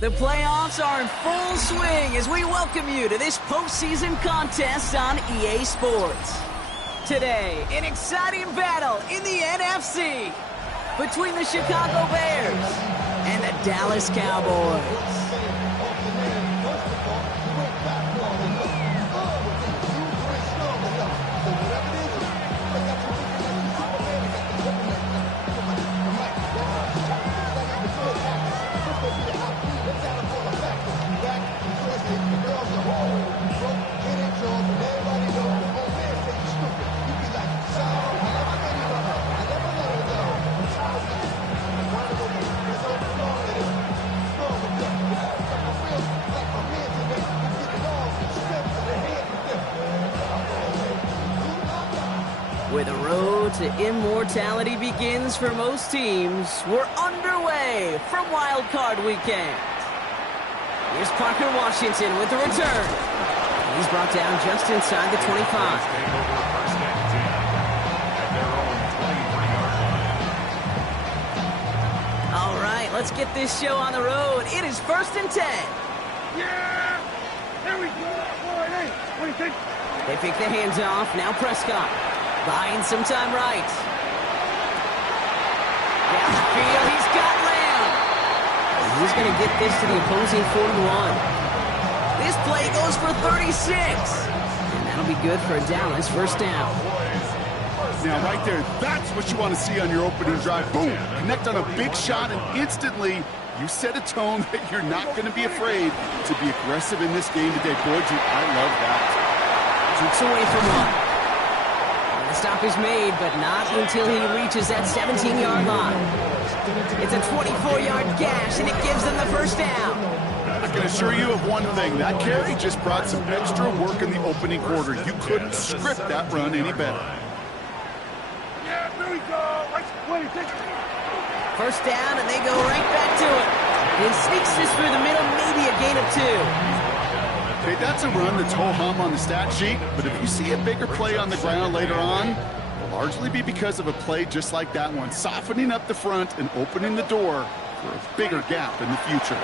The playoffs are in full swing as we welcome you to this postseason contest on EA Sports. Today, an exciting battle in the NFC between the Chicago Bears and the Dallas Cowboys. Where the road to immortality begins for most teams, we're underway from Wildcard weekend. Here's Parker Washington with the return. He's brought down just inside the 25. All right, let's get this show on the road. It is 1st and 10. Yeah! There we go! All right, what do you think? They pick the hands off. Now Prescott. Buying some time right. Down the field, he's got Lamb. And he's going to get this to the opposing 41. This play goes for 36. And that'll be good for a Dallas first down. Now, right there, that's what you want to see on your opening drive. Boom! Connect on a big shot, and instantly, you set a tone that you're not going to be afraid to be aggressive in this game today. Boy, I love that. Shoots away from one. The stop is made, but not until he reaches that 17-yard line. It's a 24-yard gash, and it gives them the first down. I can assure you of one thing. That carry just brought some extra work in the opening quarter. You couldn't script that run any better. Yeah, there we go. What do you think? First down, and they go right back to it. He sneaks this through the middle, maybe a gain of 2. Okay, that's a run that's ho-hum on the stat sheet, but if you see a bigger play on the ground later on, it'll largely be because of a play just like that one, softening up the front and opening the door for a bigger gap in the future.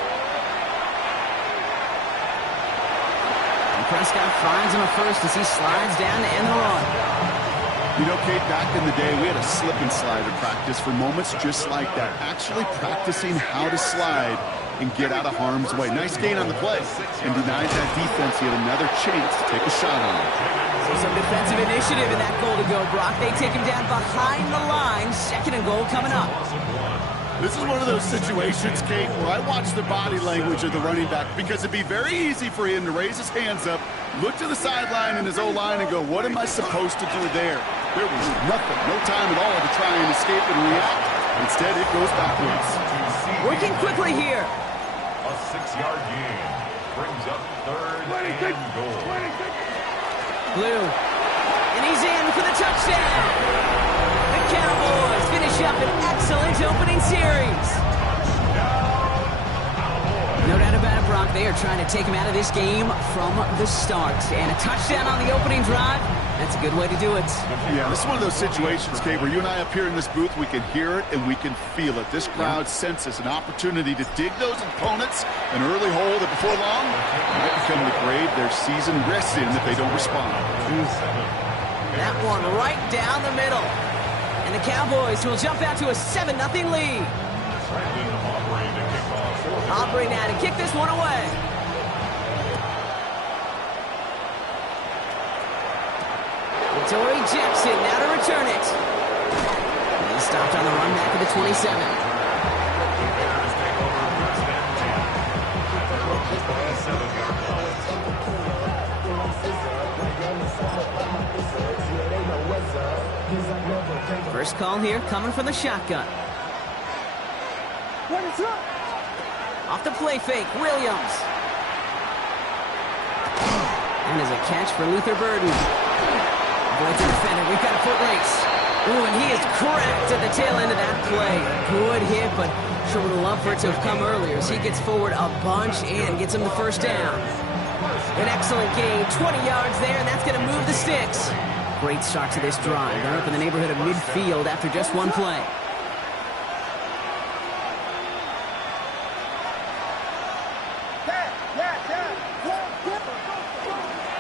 And Prescott finds him a first as he slides down to end the run. You know, Kate, back in the day, we had a slip and slide at practice for moments just like that, actually practicing how to slide and get out of harm's way. Nice gain on the play, and denies that defense yet another chance to take a shot on him. So some defensive initiative in that goal to go, Brock. They take him down behind the line. 2nd and goal coming up. This is one of those situations, Kate, where I watch the body language of the running back, because it'd be very easy for him to raise his hands up, look to the sideline in his O-line and go, what am I supposed to do there? There was nothing, no time at all to try and escape and react. Instead, it goes backwards. Working quickly here. A 6-yard gain brings up 3rd and goal. Blue. And he's in for the touchdown. The Cowboys finish up an excellent opening series. No doubt about it, Brock. They are trying to take him out of this game from the start. And a touchdown on the opening drive, that's a good way to do it. Yeah, this is one of those situations, Kate, where you and I up here in this booth, we can hear it and we can feel it. This crowd senses an opportunity to dig those opponents an early hole that before long might become the grave their season rests in if they don't respond. That one right down the middle. And the Cowboys will jump out to a 7-0 lead. Aubrey now to kick this one away. Torrey Jackson now to return it. And he stopped on the run back of the 27. First call here coming from the shotgun. What is up? Off the play fake, Williams. And as a catch for Luther Burden. Avoids the defender, we've got a foot race. Ooh, and he is cracked at the tail end of that play. Good hit, but sure would have loved for it to have come earlier as he gets forward a bunch and gets him the first down. An excellent gain, 20 yards there, and that's going to move the sticks. Great start to this drive. They're up in the neighborhood of midfield after just one play.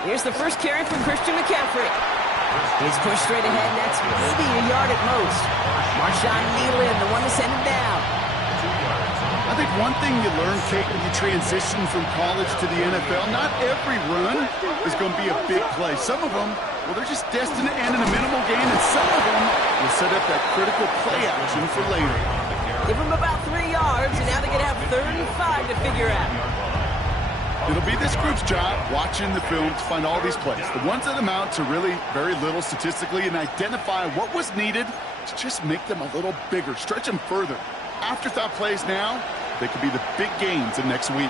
Here's the first carry from Christian McCaffrey. He's pushed straight ahead, and that's maybe a yard at most. Marshawn Nealon, the one to send him down. I think one thing you learn, Kate, when you transition from college to the NFL, not every run is going to be a big play. Some of them, well, they're just destined to end in a minimal gain, and some of them will set up that critical play action for later. Give them about 3 yards, and now they're going to have 3rd and 5 to figure out. It'll be this group's job, watching the film, to find all these plays, the ones that amount to really very little statistically, and identify what was needed to just make them a little bigger, stretch them further. Afterthought plays now, they could be the big gains in next week.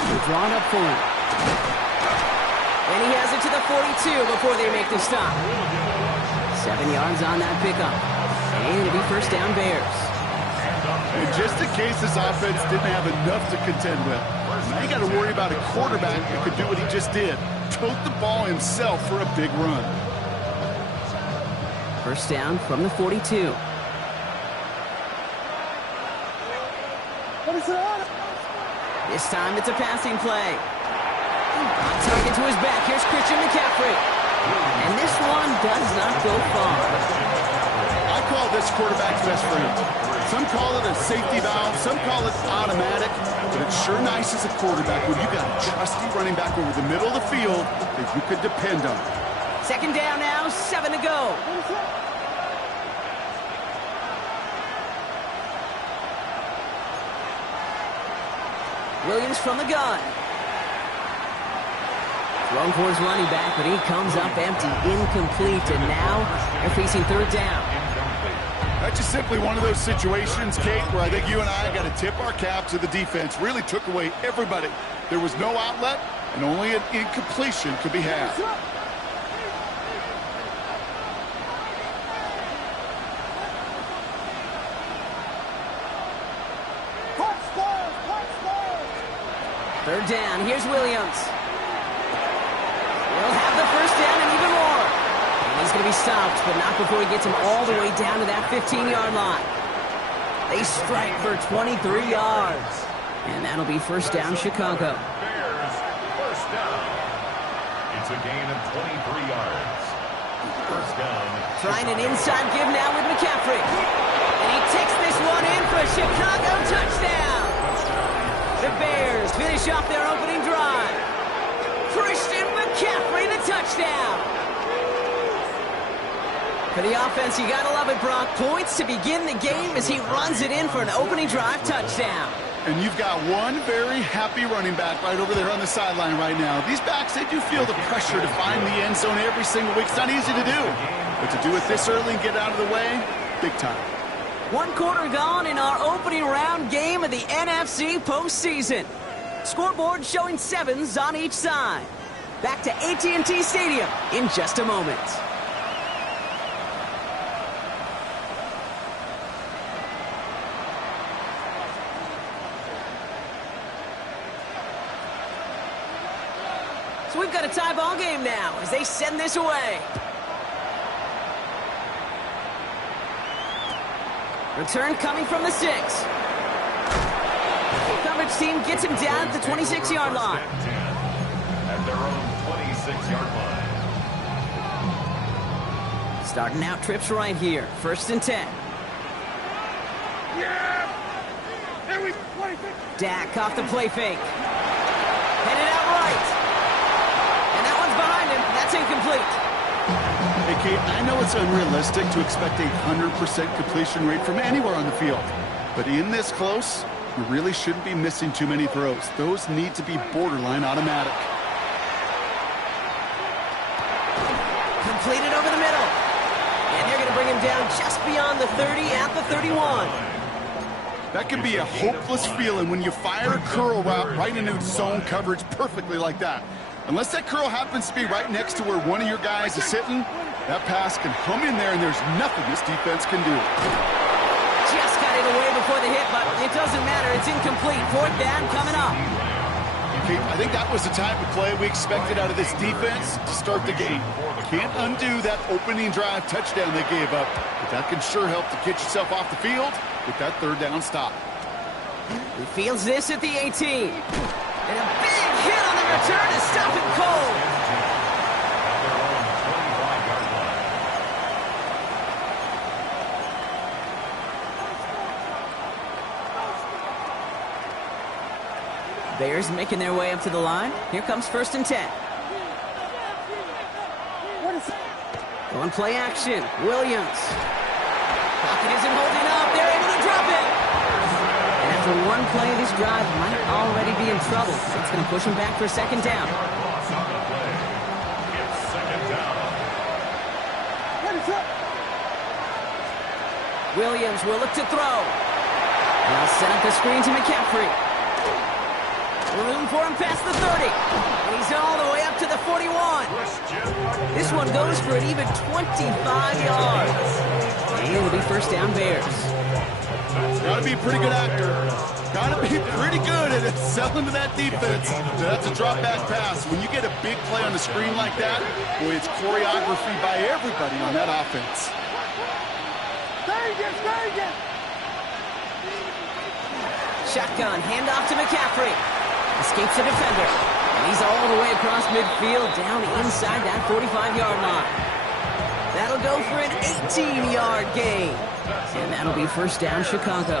They're drawn up for him. And he has it to the 42 before they make the stop. 7 yards on that pickup. And it'll be first down Bears. And just in case this offense didn't have enough to contend with, now you got to worry about a quarterback who could do what he just did. Tote the ball himself for a big run. First down from the 42. This time it's a passing play. On target to his back. Here's Christian McCaffrey. And this one does not go far. I call this quarterback's best friend. Some call it a safety valve. Some call it automatic. But it's sure nice as a quarterback when you got a trusty running back over the middle of the field that you could depend on. Second down now, 7 to go. Williams from the gun. Thrown towards running back, but he comes up empty, incomplete, and now they're facing 3rd down. That's just simply one of those situations, Kate, where I think you and I got to tip our cap to the defense. Really took away everybody. There was no outlet, and only an incompletion could be had. Third down, here's Williams. He'll have the first down and even more. And he's going to be stopped, but not before he gets him all the way down to that 15-yard line. They strike for 23 yards. And that'll be first down, Chicago. Bears, first down. It's a gain of 23 yards. First down. Trying an inside give now with McCaffrey. And he takes this one in for a Chicago touchdown. The Bears finish off their opening drive. Christian McCaffrey, the touchdown. For the offense, you gotta love it, Brock. Points to begin the game as he runs it in for an opening drive touchdown. And you've got one very happy running back right over there on the sideline right now. These backs, they do feel the pressure to find the end zone every single week. It's not easy to do. But to do it this early and get out of the way, big time. 1 quarter gone in our opening round game of the NFC postseason. Scoreboard showing 7s on each side. Back to AT&T Stadium in just a moment. So we've got a tie ball game now as they send this away. Return coming from the 6. Coverage team gets him down at the 26-yard line. At their own 26-yard line. Starting out trips right here. 1st and 10. Yeah! There we go. Dak off the play fake. Headed out right. And that one's behind him. That's incomplete. Hey, Kate, I know it's unrealistic to expect a 100% completion rate from anywhere on the field. But in this close, you really shouldn't be missing too many throws. Those need to be borderline automatic. Completed over the middle. And they're going to bring him down just beyond the 30 at the 31. That can be a hopeless feeling when you fire a curl route right into zone coverage perfectly like that. Unless that curl happens to be right next to where one of your guys is sitting, that pass can hum in there and there's nothing this defense can do. Just got it away before the hit, but it doesn't matter. It's incomplete. 4th down coming up. Okay, I think that was the type of play we expected out of this defense to start the game. Can't undo that opening drive touchdown they gave up, but that can sure help to get yourself off the field with that 3rd down stop. He fields this at the 18. And a big hit on the return to stop him cold. Bears making their way up to the line. Here comes 1st and 10. Going play action. Williams. Pocket isn't holding up. They're able to drop it. And after one play, this drive might already be in trouble. It's going to push him back for 2nd down. Williams will look to throw. And I'll set up the screen to McCaffrey. Room for him past the 30. And he's all the way up to the 41. This one goes for an even 25 yards. And it'll be 1st down Bears. Got to be a pretty good actor. Got to be pretty good at selling to that defense. That's a drop back pass. When you get a big play on the screen like that, boy, it's choreography by everybody on that offense. Shotgun, handoff to McCaffrey. Escapes the defender. And he's all the way across midfield, down inside that 45-yard line. That'll go for an 18-yard gain. And that'll be 1st down Chicago.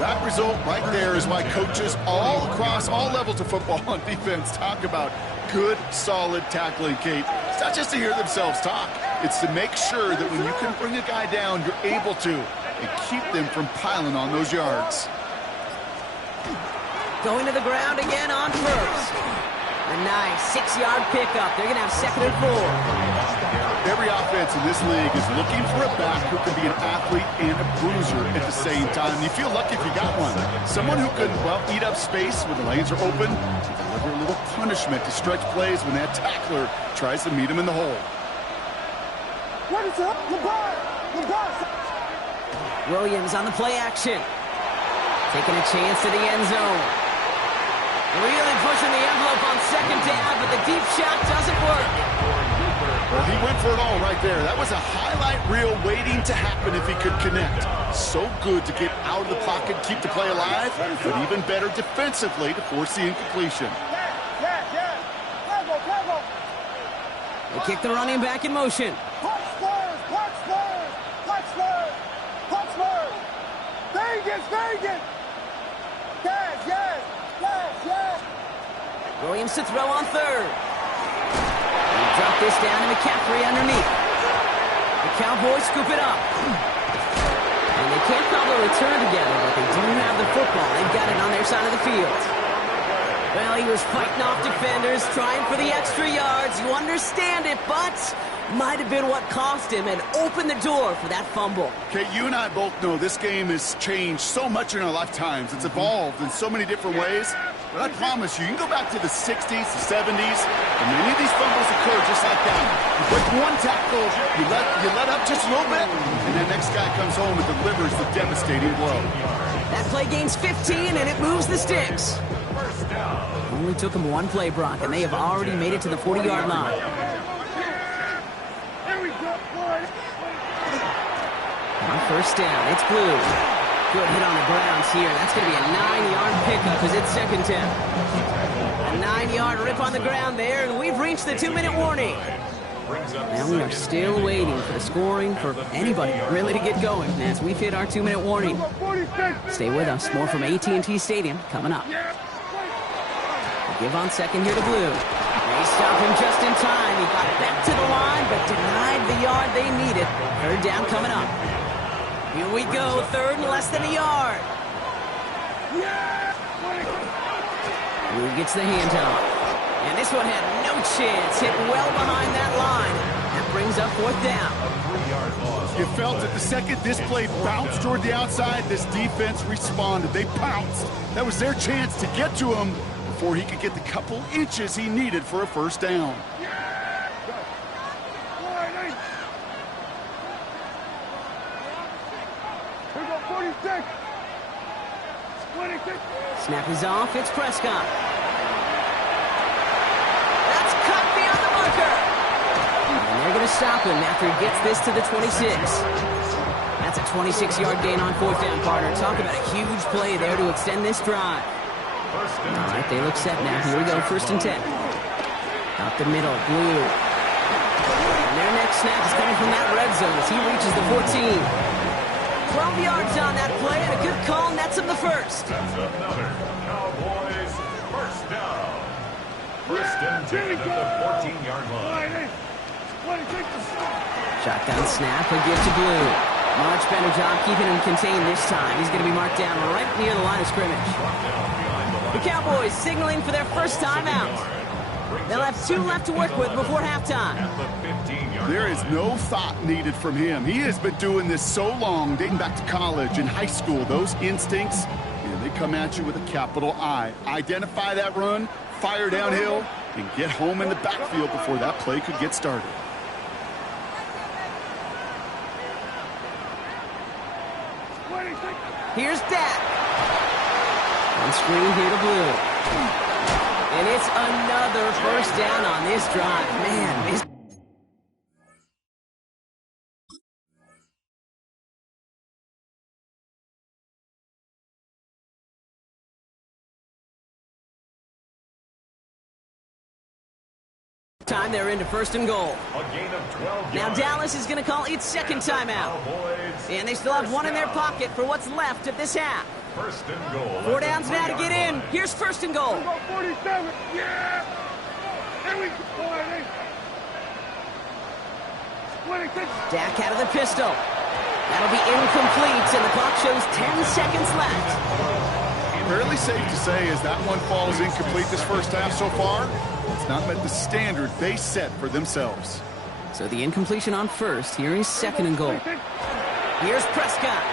That result right there is why coaches all across all levels of football on defense talk about good, solid tackling, Kate. It's not just to hear themselves talk. It's to make sure that when you can bring a guy down, you're able to, and keep them from piling on those yards. Going to the ground again on 1st. A nice 6-yard pickup. They're going to have 2nd and 4. Every offense in this league is looking for a back who can be an athlete and a bruiser at the same time. You feel lucky if you got one. Someone who can, well, eat up space when the lanes are open, deliver a little punishment to stretch plays when that tackler tries to meet him in the hole. What is up? Williams on the play action. Taking a chance to the end zone. Really pushing the envelope on 2nd down, but the deep shot doesn't work. Well, he went for it all right there. That was a highlight reel waiting to happen if he could connect. So good to get out of the pocket, keep the play alive, but even better defensively to force the incompletion. They kick the running back in motion. Vegas! Yes! Williams to throw on 3rd. Drop this down to McCaffrey underneath. The Cowboys scoop it up. And they can't cobble a return together, but they do have the football. They've got it on their side of the field. Well, he was fighting off defenders, trying for the extra yards. You understand it, but might have been what cost him and opened the door for that fumble. Okay, you and I both know this game has changed so much in our lifetimes. It's evolved in so many different ways. But I promise you can go back to the 60s, the 70s, and many of these fumbles occur just like that. You break one tackle, you let up just a little bit, and the next guy comes home and delivers the devastating blow. That play gains 15, and it moves the sticks. Only took him one play, Brock, and they have already made it to the 40-yard line. On 1st down, it's Blue. Good hit on the grounds here. That's going to be a 9-yard pickup as it's 2nd down. A 9-yard rip on the ground there, and we've reached the 2-minute warning. Now we are still waiting for the scoring for anybody really to get going as we've hit our 2-minute warning. Stay with us. More from AT&T Stadium coming up. Give on 2nd here to Blue. They stop him just in time. He got back to the line, but denied the yard they needed. 3rd down coming up. Here we go, 3rd and less than a yard. Blue gets the handoff. And this one had no chance. Hit well behind that line. That brings up 4th down. You felt it the second this play bounced toward the outside, this defense responded. They pounced. That was their chance to get to him before he could get the couple inches he needed for a 1st down. Snap is off. It's Prescott. That's cut beyond the marker. And they're going to stop him after he gets this to the 26. That's a 26-yard gain on 4th down, partner. Talk about a huge play there to extend this drive. All right, they look set now. Here we go, 1st and 10. Out the middle, Blue. And their next snap is coming from that red zone as he reaches the 14. 12 yards on that play, and a good call nets him the first. That's another Cowboys first down. 1st and 10 at the 14-yard line. Shotgun snap, a give to Blue. Much better job keeping him contained this time. He's going to be marked down right near the line of scrimmage. The Cowboys signaling for their first timeout. They'll have 2 left to work with before halftime. There is no thought needed from him. He has been doing this so long, dating back to college and high school. Those instincts, they come at you with a capital I. Identify that run, fire downhill, and get home in the backfield before that play could get started. Here's Dak. On screen here to Blue. And it's another first down on this drive. Man, this... time they're into 1st and goal. A gain of 12 Now yards. Dallas is going to call its 2nd timeout. And they still have 1 in their pocket for what's left of this half. 1st and goal. 4 downs now to get in. Here's 1st and goal. 47. Yeah. Here we go. 26. Dak out of the pistol. That'll be incomplete, and the clock shows 10 seconds left. Fairly safe to say as that one falls incomplete this first half so far, it's not met the standard they set for themselves. So the incompletion on 1st. Here is 2nd and goal. Here's Prescott.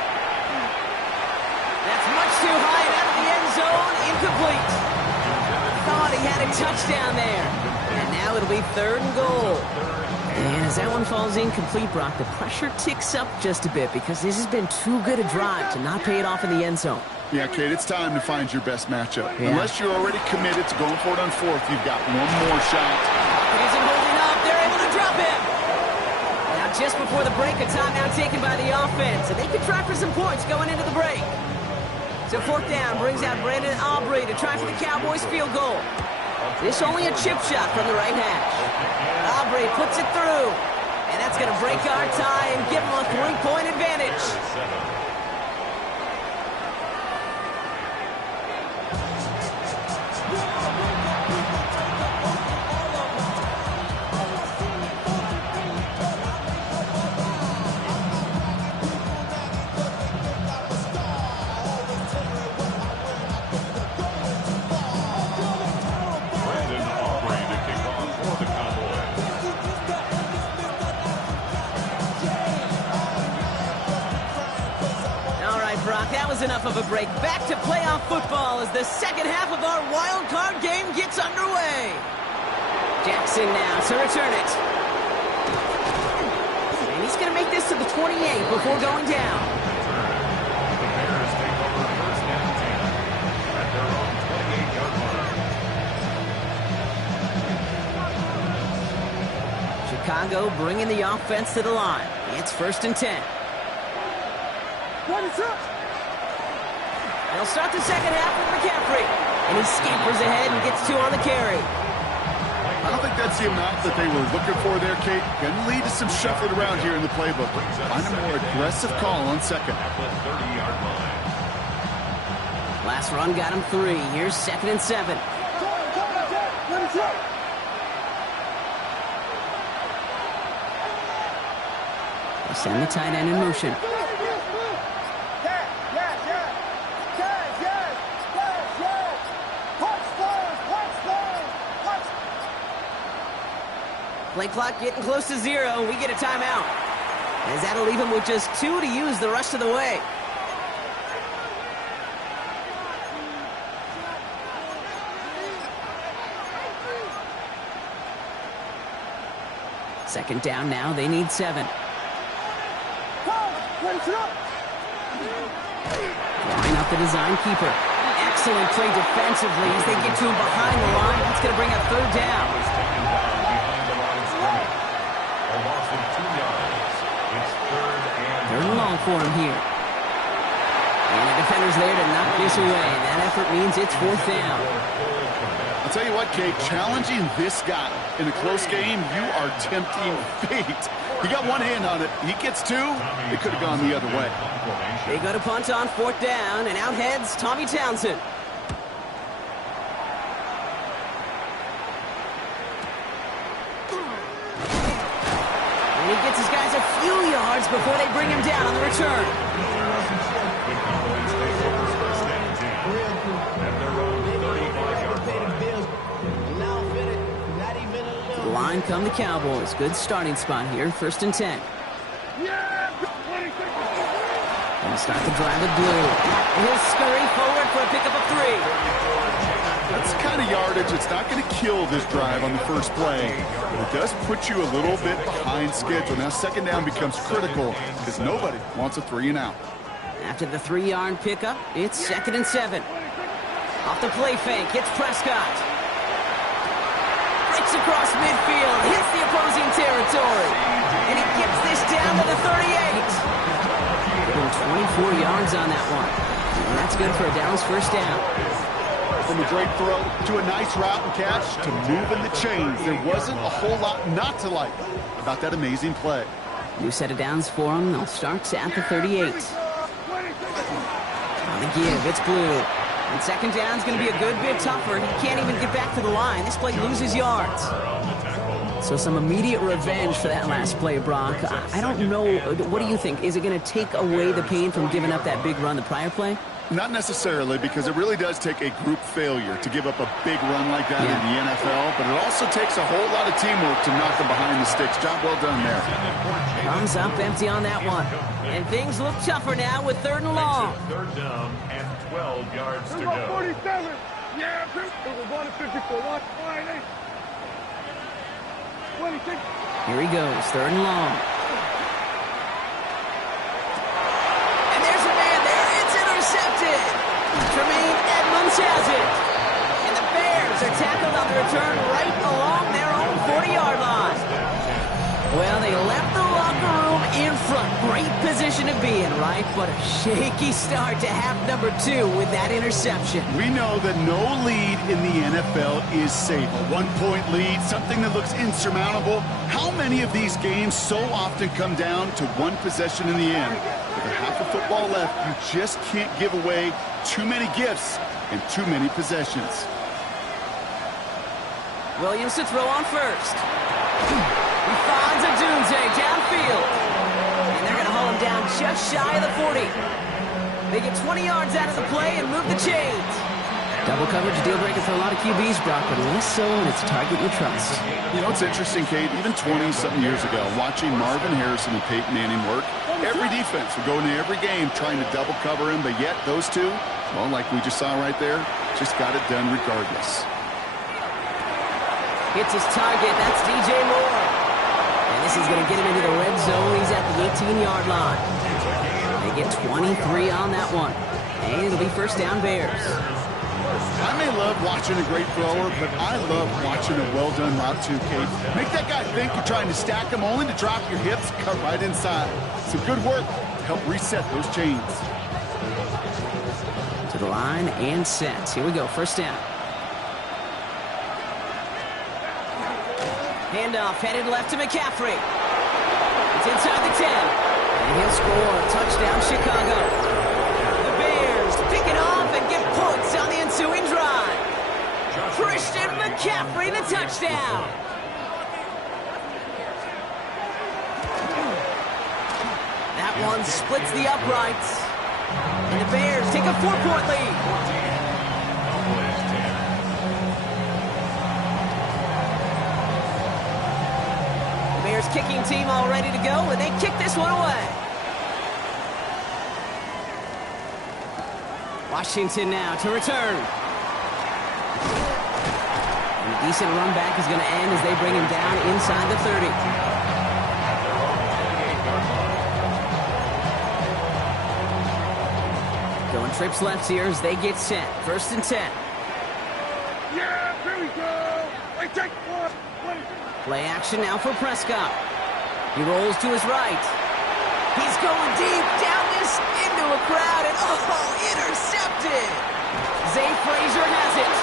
That's much too high and out of the end zone. Incomplete. Thought he had a touchdown there. And now it'll be 3rd and goal. And as that one falls incomplete, Brock, the pressure ticks up just a bit because this has been too good a drive to not pay it off in the end zone. Yeah, Kate, it's time to find your best matchup. Yeah. Unless you're already committed to going for it on 4th, you've got one more shot. It isn't holding up. They're able to drop him. Now just before the break, a timeout taken by the offense. And they could try for some points going into the break. So 4th down brings out Brandon Aubrey to try for the Cowboys field goal. This only a chip shot from the right hash. Aubrey puts it through. And that's going to break our tie and give them a 3-point advantage. That was enough of a break. Back to playoff football as the second half of our wild card game gets underway. Jackson now to return it. And he's going to make this to the 28 before going down. The Bears take over 1st and 10 at their own 28-yard line. Chicago bringing the offense to the line. It's 1st and 10. What is up? They'll start the second half with McCaffrey. And he scampers ahead and gets 2 on the carry. I don't think that's the amount that they were looking for there, Kate. Going to lead to some shuffling around here in the playbook. Find a more aggressive call on 2nd. At the 30-yard line. Last run got him 3. Here's 2nd and 7. They send the tight end in motion. Play clock getting close to 0. We get a timeout. As that'll leave him with just 2 to use the rest of the way. Second down now. They need 7. Line up the design keeper. Excellent play defensively as they get to him behind the line. That's going to bring up 3rd down. Third and long for him here. And a defenders there to knock this away. That effort means it's 4th down. I'll tell you what, Kate, challenging this guy in a close game, you are tempting fate. He got one hand on it. He gets two. It could have gone the other way. They go to punt on 4th down, and out heads Tommy Townsend. And he gets his guys a few yards before they bring him down on the return. To the line come the Cowboys. Good starting spot here. 1st and 10. Gonna start the drive with Blue. And he'll scurry forward for a pickup of 3. That's the kind of yardage that's not going to kill this drive on the first play. But it does put you a little bit behind schedule. Now 2nd down becomes critical because nobody wants a 3-and-out. After the 3-yard pickup, it's 2nd and 7. Off the play fake, hits Prescott. Breaks across midfield, hits the opposing territory. And he gets this down to the 38. 24 yards on that one. And that's good for a Dallas 1st down. From a great throw to a nice route and catch to moving the chains. There wasn't a whole lot not to like about that amazing play. New set of downs for him. They'll start at the 38. On the give, it's Blue. And 2nd down's going to be a good bit tougher. He can't even get back to the line. This play loses yards. So some immediate revenge for that last play, Brock. I don't know. What do you think? Is it going to take away the pain from giving up that big run the prior play? Not necessarily, because it really does take a group failure to give up a big run like that in the NFL, but it also takes a whole lot of teamwork to knock them behind the sticks. Job well done there. Comes up empty on that one. And things look tougher now with 3rd and long. 3rd down and 12 yards to go. 47. Yeah, it was 154. 158. 26. Here he goes, 3rd and long. And there's a man there. It's intercepted. Tremaine Edmonds has it. And the Bears are tackled on the return right along their own 40-yard line. Well, they left the locker room in front. Great position to be in, right? But a shaky start to half number 2 with that interception. We know that no lead in the NFL is safe. A 1-point lead, something that looks insurmountable. How many of these games so often come down to one possession in the end? With a half of football left, you just can't give away too many gifts and too many possessions. Williams to throw on 1st. He finds a Dunze downfield. And they're going to haul him down just shy of the 40. They get 20 yards out of the play and move the chains. Double coverage deal breaker for a lot of QBs, Brock, but less so when it's a target you trust. You know, it's interesting, Kate, even 20-something years ago, watching Marvin Harrison and Peyton Manning work, every defense would go into every game trying to double cover him, but yet those two, well, like we just saw right there, just got it done regardless. Hits his target. That's DJ Moore. And this is going to get him into the red zone. He's at the 18-yard line. They get 23 on that one. And it'll be 1st down Bears. I may love watching a great thrower, but I love watching a well-done route too, Kate. Make that guy think you're trying to stack him only to drop your hips, cut right inside. Some good work to help reset those chains. To the line and set. Here we go. 1st down. Handoff headed left to McCaffrey. It's inside the 10. And he'll score. Touchdown, Chicago. The Bears pick it off and get points on the ensuing drive. Christian McCaffrey, the touchdown. That one splits the uprights. And the Bears take a 4-point lead. Bears kicking team all ready to go, and they kick this one away. Washington now to return. And a decent run back is going to end as they bring him down inside the 30. Going trips left here as they get set. 1st and 10. Yeah, here we go. They take 1. Play action now for Prescott. He rolls to his right. He's going deep down the this into a crowd, and intercepted. Zay Frazier has it,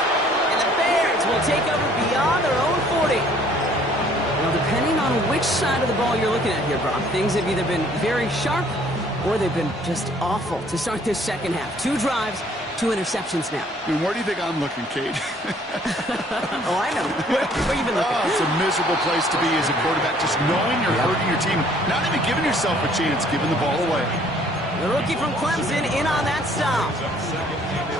and the Bears will take over beyond their own 40. Well, depending on which side of the ball you're looking at here, Brock, things have either been very sharp or they've been just awful to start this second half. 2 drives, 2 interceptions now. And where do you think I'm looking, Kate? Oh, I know. Where you been looking? Oh, it's a miserable place to be as a quarterback, just knowing you're hurting your team, not even giving yourself a chance, giving the ball away. The rookie from Clemson in on that stop.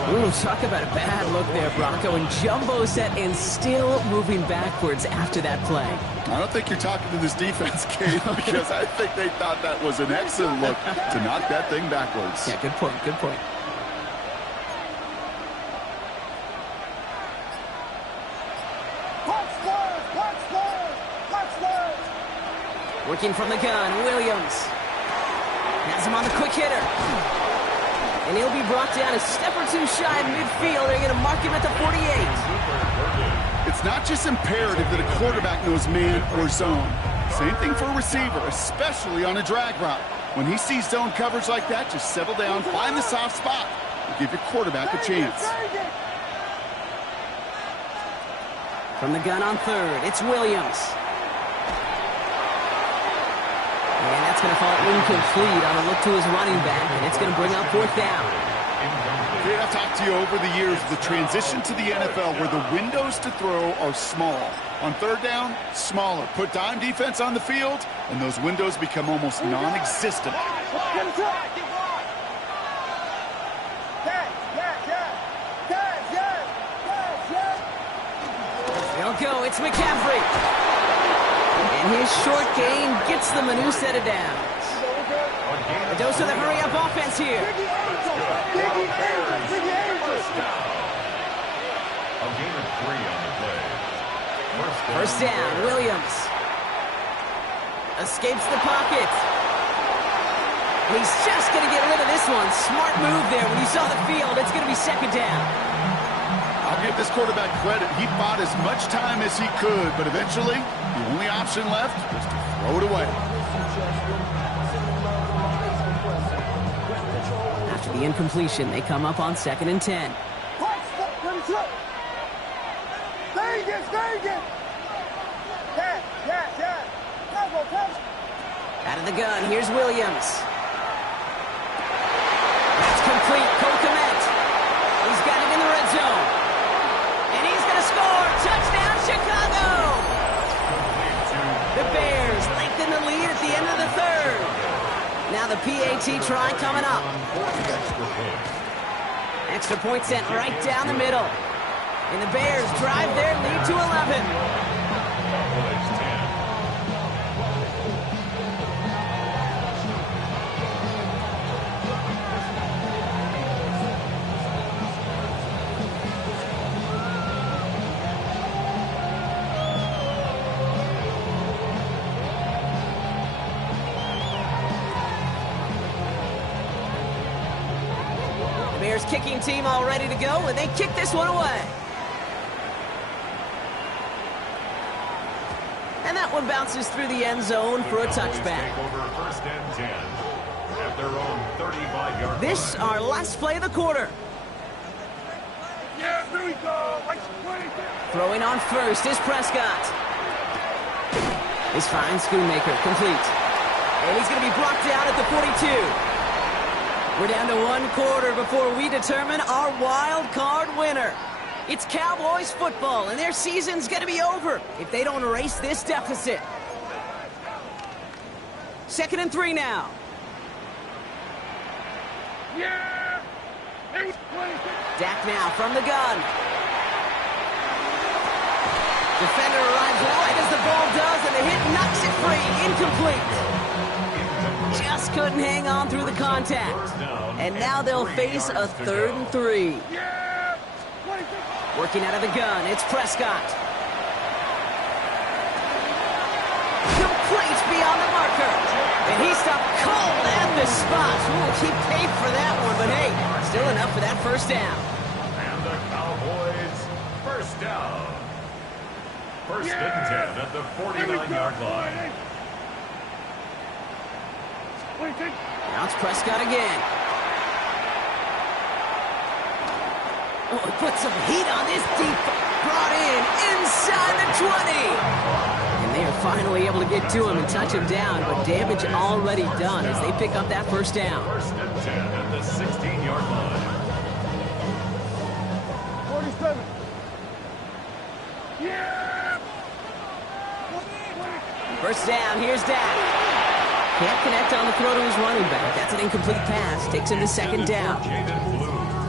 Ooh, talk about a bad look there, Bronco. And jumbo set and still moving backwards after that play. I don't think you're talking to this defense, Kate, because I think they thought that was an excellent look to knock that thing backwards. Yeah, good point, good point. Working from the gun, Williams. Has him on the quick hitter. And he'll be brought down a step or 2 shy of midfield. They're going to mark him at the 48. It's not just imperative that a quarterback knows man or zone. Same thing for a receiver, especially on a drag route. When he sees zone coverage like that, just settle down, find the soft spot, and give your quarterback a chance. From the gun on third, it's Williams. And that's going to fall incomplete on a look to his running back, and it's going to bring up 4th down. Kate, I've talked to you over the years, the transition to the NFL where the windows to throw are small. On 3rd down, smaller. Put dime defense on the field, and those windows become almost non-existent. They'll go. It's McCaffrey. And his short gain gets them a new set of downs. A dose of the hurry-up offense here. First down, Williams. Escapes the pocket. And he's just going to get rid of this one. Smart move there. When you saw the field, it's going to be 2nd down. I'll give this quarterback credit. He bought as much time as he could, but eventually, the only option left was to throw it away. After the incompletion, they come up on 2nd and 10. Out of the gun, here's Williams. That's complete. Cole Kmet. He's got it in the red zone. And he's going to score. Touchdown, Chicago! The Bears lengthen the lead at the end of the 3rd. Now the PAT try coming up. Extra point sent right down the middle. And the Bears drive their lead to 11. Bears kicking team all ready to go, and they kick this one away. And that one bounces through the end zone for a touchback. First and 10 at their own 35-yard line. This our last play of the quarter. Yeah, there we go. Throwing on first is Prescott. Is fine, Schoonmaker, complete. And he's going to be brought down at the 42. We're down to 1 quarter before we determine our wild card winner. It's Cowboys football, and their season's going to be over if they don't erase this deficit. 2nd and 3 now. Yeah! Dak now from the gun. Defender arrives right as the ball does, and the hit knocks it free. Incomplete. Just couldn't hang on through the contact. And now they'll face a 3rd and 3. Working out of the gun, it's Prescott. Complete beyond the marker. And he stopped cold at the spot. Ooh, he paid for that one, but hey, still enough for that 1st down. And the Cowboys, 1st down. 1st and 10 at the 49-yard line. Now it's Prescott again. Oh, he put some heat on this deep. Brought in inside the 20. And they are finally able to get to him and touch him down, but damage already done as they pick up that first down. First and 10 at the 16-yard line. 47. Yeah! First down, here's Dak. Can't connect on the throw to his running back. That's an incomplete pass. Takes him to second down.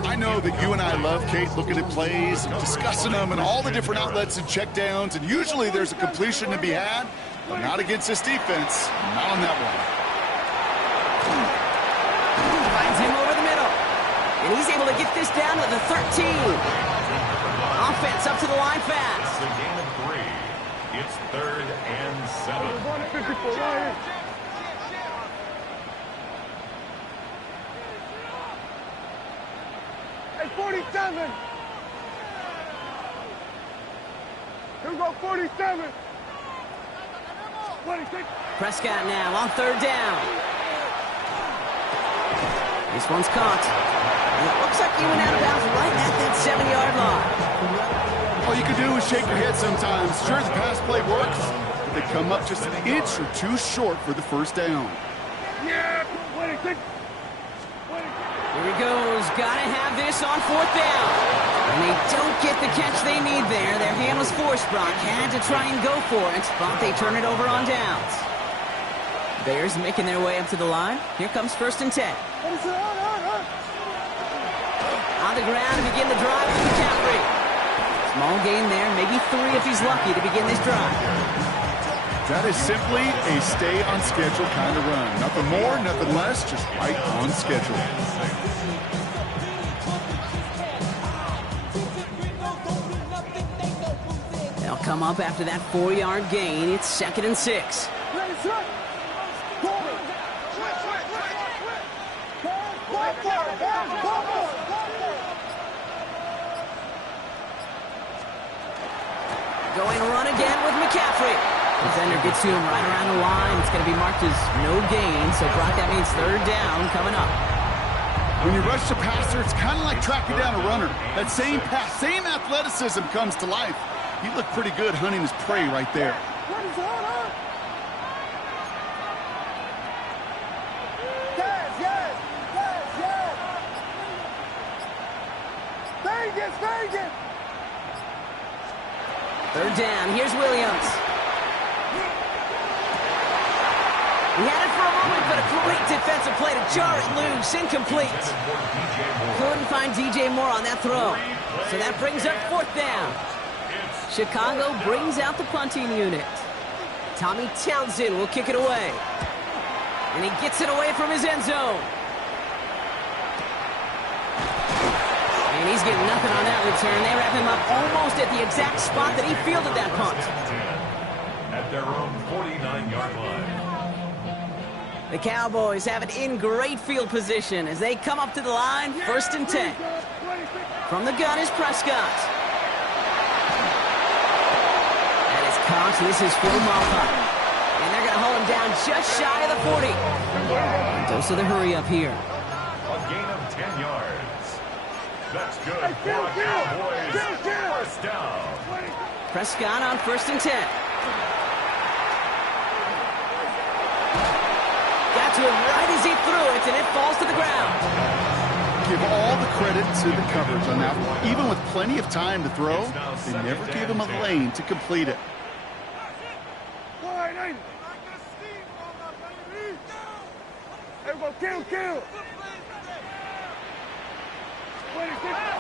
I know that you and I love, Kate, looking at plays, and discussing them, and all the different outlets and checkdowns, and usually there's a completion to be had, but not against this defense. Not on that one. Finds him over the middle. And he's able to get this down to the 13. Offense up to the line fast. It's a gain of 3. It's 3rd and 7. 154 Lions. Hey, 47. Here we go, 47. 26. Prescott now on third down. This one's caught. And it looks like he went out of bounds right at that 7-yard line. All you can do is shake your head sometimes. Sure, the pass play works, but they come up just an inch or two short for the first down. Yeah, 26. Here he goes. Gotta have this on fourth down. And they don't get the catch they need there. Their hand was forced. Brock had to try and go for it, but they turn it over on downs. Bears making their way up to the line. Here comes first and 10. On the ground to begin the drive with McCaffrey. Small gain there, maybe 3 if he's lucky to begin this drive. That is simply a stay on schedule kind of run. Nothing more, nothing less, just right on schedule. They'll come up after that 4-yard gain. It's 2nd and 6. Going run again with McCaffrey. Defender gets to him right around the line. It's going to be marked as no gain. So, Brock, that means third down coming up. When you rush the passer, it's kind of like tracking down a runner. That same pass, same athleticism comes to life. He looked pretty good hunting his prey right there. Vegas! Third down. Here's Williams. He had it for a moment, but a great defensive play to jar it loose. Incomplete. Couldn't find DJ Moore on that throw. So that brings up fourth down. Chicago brings out the punting unit. Tommy Townsend will kick it away. And he gets it away from his end zone. And he's getting nothing on that return. They wrap him up almost at the exact spot that he fielded that punt. At their own 49-yard line. The Cowboys have it in great field position as they come up to the line, 1st and 10. From the gun is Prescott. That is caught. This is Phil Malpa. And they're going to hold him down just shy of the 40. And dose of the hurry up here. A gain of 10 yards. That's good for a Cowboys first down. Prescott on 1st and 10. Got to him right as he threw it, and it falls to the ground. Give all the credit to the coverage on that one. Even with plenty of time to throw, they never gave him a lane to complete it. Kill!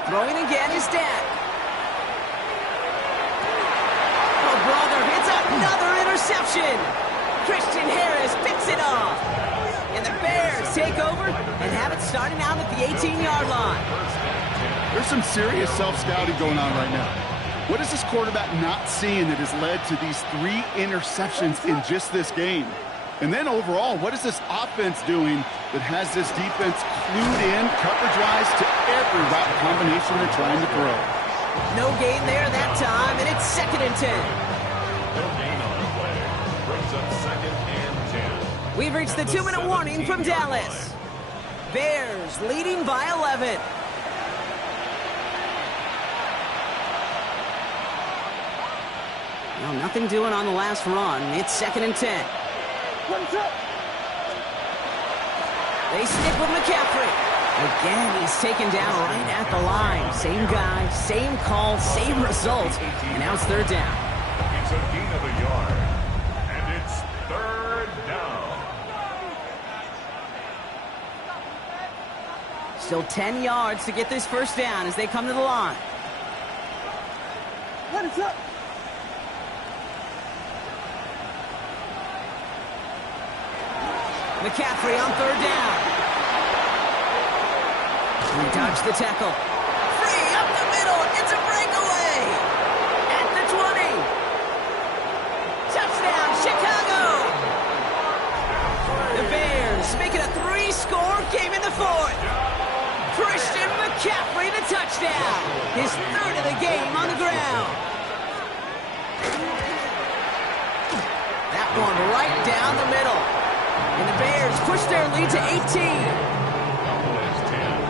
Throwing again is Dak. Oh, brother, it's another interception. Christian Harris picks it off. And the Bears take over and have it starting out at the 18-yard line. There's some serious self-scouting going on right now. What is this quarterback not seeing that has led to these 3 interceptions in just this game? And then overall, what is this offense doing that has this defense clued in coverage-wise to every route combination they're trying to throw? No gain there that time, and it's 2nd and 10. No gain on the play. Brings up 2nd and 10. We've reached the 2-minute warning from Dallas. Bears leading by 11. Well, nothing doing on the last run. It's 2nd and 10. They stick with McCaffrey. Again, he's taken down right at the line. Same guy, same call, same result. And now it's 3rd down. It's a gain of a yard. And it's 3rd down. Still 10 yards to get this 1st down as they come to the line. McCaffrey on 3rd down. He dodged the tackle. Free up the middle. It's a breakaway. At the 20. Touchdown, Chicago. The Bears make it a 3-score game in the 4th. Christian McCaffrey, the touchdown. His 3rd of the game on the ground. That one right down the middle. And the Bears push their lead to 18. Cowboys 10.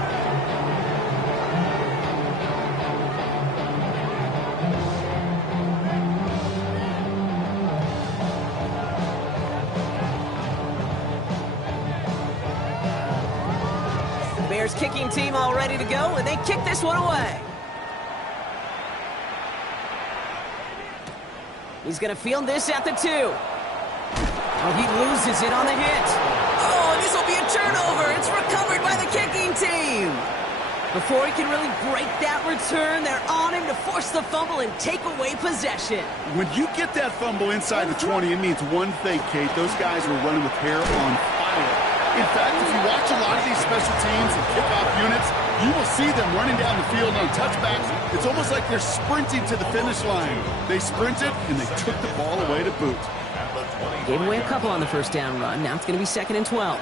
The Bears kicking team all ready to go, and they kick this one away. He's going to field this at the 2. Oh, he loses it on the hit. Oh, and this will be a turnover. It's recovered by the kicking team. Before he can really break that return, they're on him to force the fumble and take away possession. When you get that fumble inside the 20, it means one thing, Kate. Those guys were running with hair on fire. In fact, if you watch a lot of these special teams and kickoff units, you will see them running down the field on touchbacks. It's almost like they're sprinting to the finish line. They sprinted, and they took the ball away to boot. Gave away a couple on the 1st down run. Now it's going to be 2nd and 12.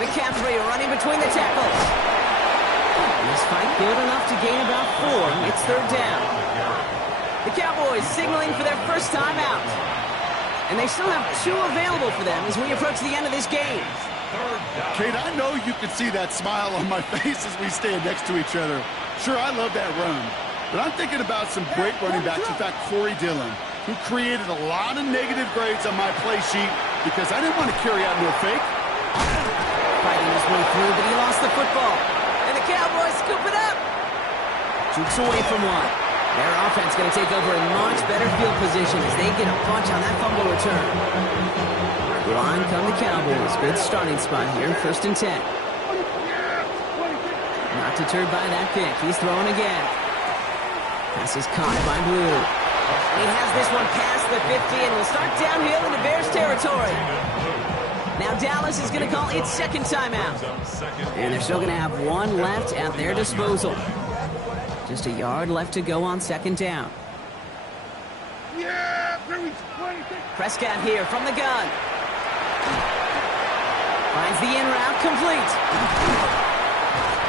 McCaffrey running between the tackles. This fight good enough to gain about 4. It's 3rd down. The Cowboys signaling for their 1st time out. And they still have 2 available for them as we approach the end of this game. Kate, I know you can see that smile on my face as we stand next to each other. Sure, I love that run. But I'm thinking about some great running backs. In fact, Corey Dillon, who created a lot of negative grades on my play sheet because I didn't want to carry out no fake. Fighting his way through, but he lost the football. And the Cowboys scoop it up. Jukes away from one. Their offense going to take over in much better field position as they get a punch on that fumble return. Line come the Cowboys. Good starting spot here. 1st and 10. Not deterred by that kick. He's throwing again. Pass is caught by Blue. He has this one past the 50 and will start downhill into Bears territory. Now Dallas is going to call its 2nd timeout. And they're still going to have 1 left at their disposal. Just a yard left to go on 2nd down. Prescott here from the gun. Finds the in route complete.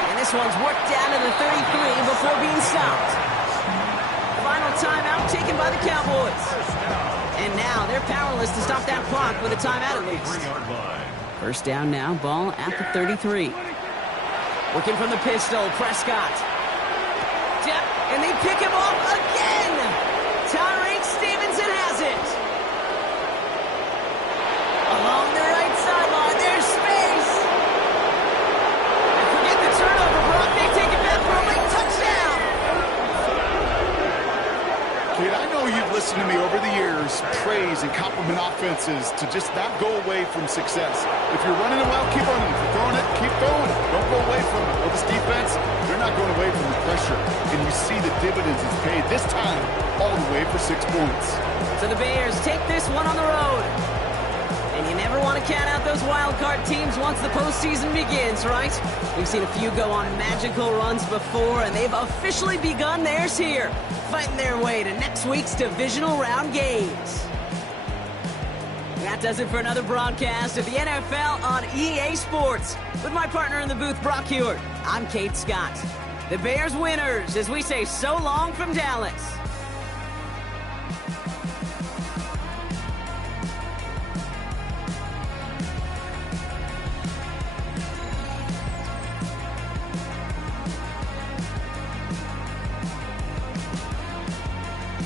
And this one's worked down to the 33 before being stopped. Final timeout taken by the Cowboys. And now they're powerless to stop that clock with a timeout at least. 1st down now, ball at the 33. Working from the pistol, Prescott. And they pick him off again. Tyreek Stevenson has it. Along the right sideline, there's space. And forget the turnover, Brock. They take it back for a late touchdown. Kate, I know you've listened to me over the years praise and compliment offenses to just not go away from success. If you're running it well, keep running. If you're throwing it, keep throwing it. Don't go away from it. Well, this defense, they're not going away from the pressure. And you see the dividends it's paid. This time, all the way for 6 points. So the Bears take this one on the road. And you never want to count out those wildcard teams once the postseason begins, right? We've seen a few go on magical runs before, and they've officially begun theirs here, fighting their way to next week's divisional round games. That does it for another broadcast of the NFL on EA Sports. With my partner in the booth, Brock Hewitt, I'm Kate Scott. The Bears winners as we say so long from Dallas.